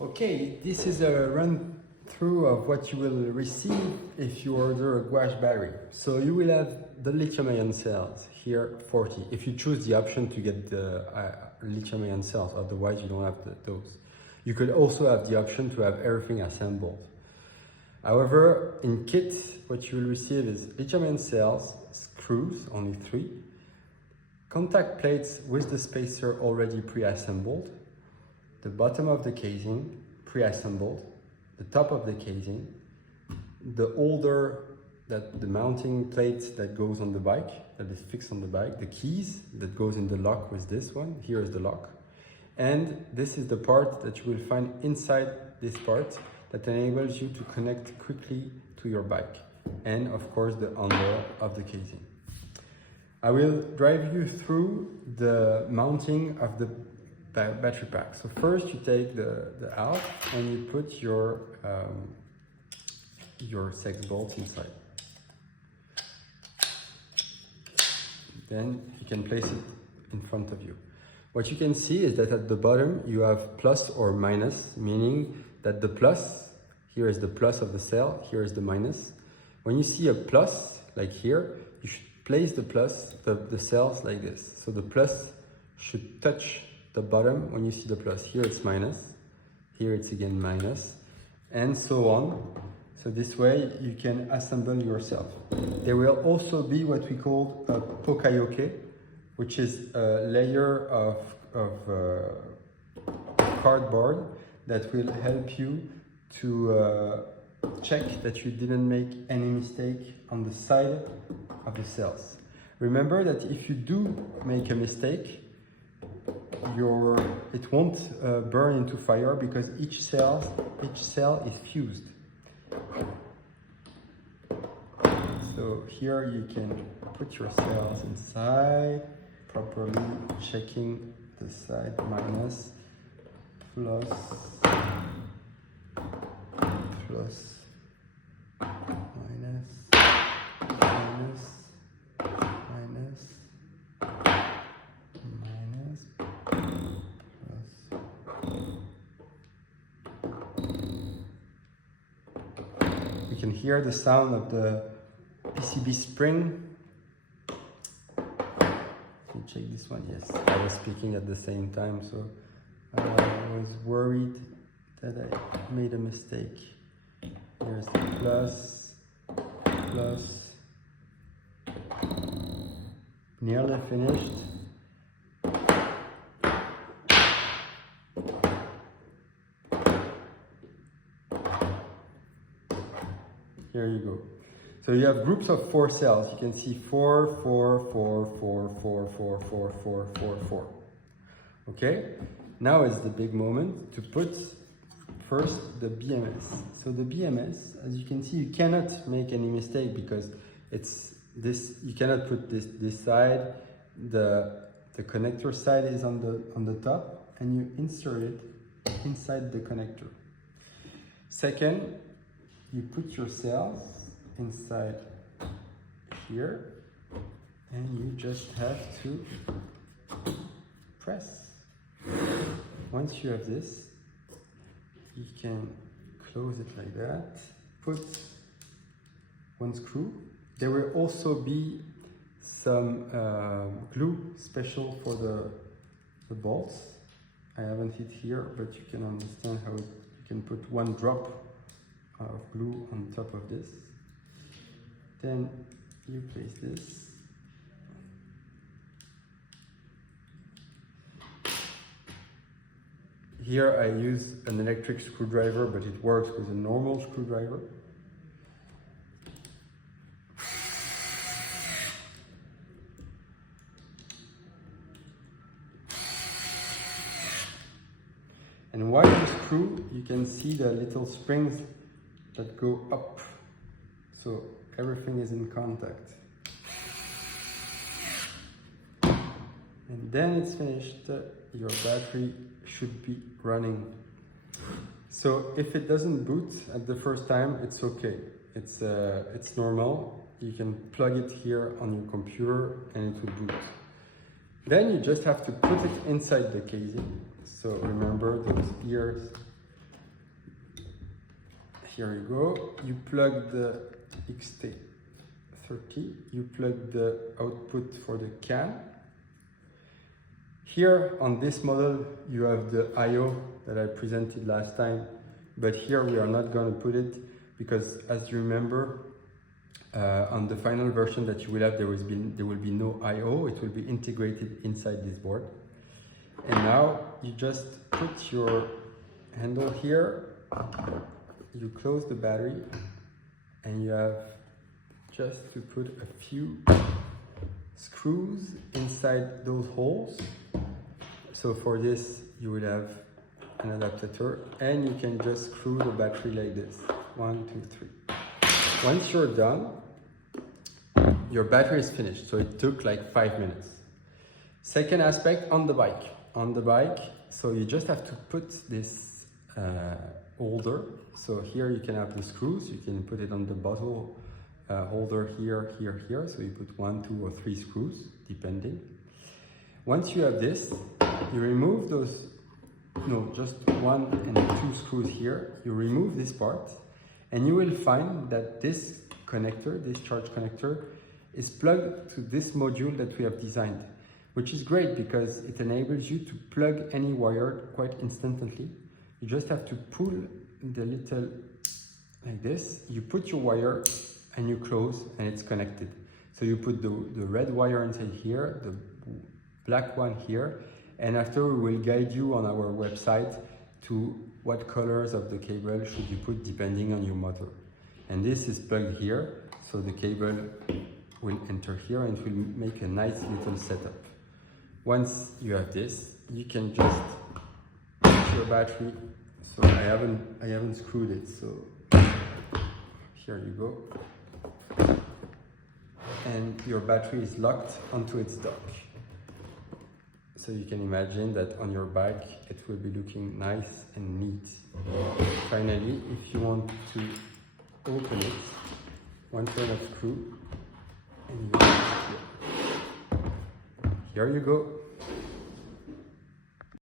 Okay, this is a run through of what you will receive if you order a Gouach battery. So you will have the lithium-ion cells here, 40, if you choose the option to get the lithium-ion cells, otherwise you don't have those. You could also have the option to have everything assembled. However, in kit, what you will receive is lithium-ion cells, screws, only 3, contact plates with the spacer already pre-assembled, the bottom of the casing pre-assembled, the top of the casing, the holder, that the mounting plate that goes on the bike, that is fixed on the bike, the keys that goes in the lock with this one, here is the lock, and this is the part that you will find inside this part that enables you to connect quickly to your bike, and of course the under of the casing. I will drive you through the mounting of the battery pack. So first you take the out and you put your 6 bolts inside. Then you can place it in front of you. What you can see is that at the bottom you have plus or minus, meaning that the plus, here is the plus of the cell, here is the minus. When you see a plus, like here, you should place the plus, the cells like this. So the plus should touch the bottom when you see the plus. Here it's minus, here it's again minus, and so on. So this way you can assemble yourself. There will also be what we call a pokayoke, which is a layer of cardboard that will help you to check that you didn't make any mistake on the side of the cells. Remember that if you do make a mistake, it won't burn into fire because each cell is fused. So here you can put your cells inside, properly checking the side minus, plus, minus, minus, minus, minus, plus. You can hear the sound of the PCB spring. Can you check this one? Yes, I was speaking at the same time, so I was worried that I made a mistake. Here's the plus, plus, nearly finished. Here you go. So you have groups of 4 cells. You can see 4, 4, 4, 4, 4, 4, 4, 4, 4, 4. Okay? Now is the big moment to put first the BMS. So the BMS, as you can see, you cannot make any mistake because it's this. You cannot put this side. The connector side is on the top, and you insert it inside the connector. Second, you put your cells inside here, and you just have to press. Once you have this, you can close it like that, put 1 screw. There will also be some glue special for the bolts. I haven't it here, but you can understand how you can put 1 drop of glue on top of this. Then you place this. Here I use an electric screwdriver, but it works with a normal screwdriver. And while you screw, you can see the little springs that go up. So everything is in contact. And then it's finished. Your battery should be running. So if it doesn't boot at the first time, it's okay. It's normal. You can plug it here on your computer and it will boot. Then you just have to put it inside the casing. So remember those ears Here you go. You plug the XT30. You plug the output for the CAN. Here on this model, you have the I/O that I presented last time, but here we are not going to put it because, as you remember, on the final version that you will have, there will be no I/O. It will be integrated inside this board. And now you just put your handle here, you close the battery, and you have just to put a few screws inside those holes. So for this, you will have an adapter, and you can just screw the battery like this. 1, 2, 3. Once you're done, your battery is finished. So it took like 5 minutes. Second aspect, on the bike. On the bike, so you just have to put this holder. So here you can have the screws. You can put it on the bottle holder here, here, here. So you put 1, 2, or 3 screws, depending. Once you have this, you remove those, no, just 1 and 2 screws here. You remove this part, and you will find that this connector, this charge connector, is plugged to this module that we have designed, which is great because it enables you to plug any wire quite instantly. You just have to pull the little, like this, you put your wire and you close and it's connected. So you put the red wire inside here, the black one here, and after we will guide you on our website to what colors of the cable should you put depending on your motor. And this is plugged here, so the cable will enter here and it will make a nice little setup. Once you have this, you can just put your battery. So I haven't screwed it, so here you go. And your battery is locked onto its dock. So you can imagine that on your bike, it will be looking nice and neat. Finally, if you want to open it, one turn of screw, and you here you go.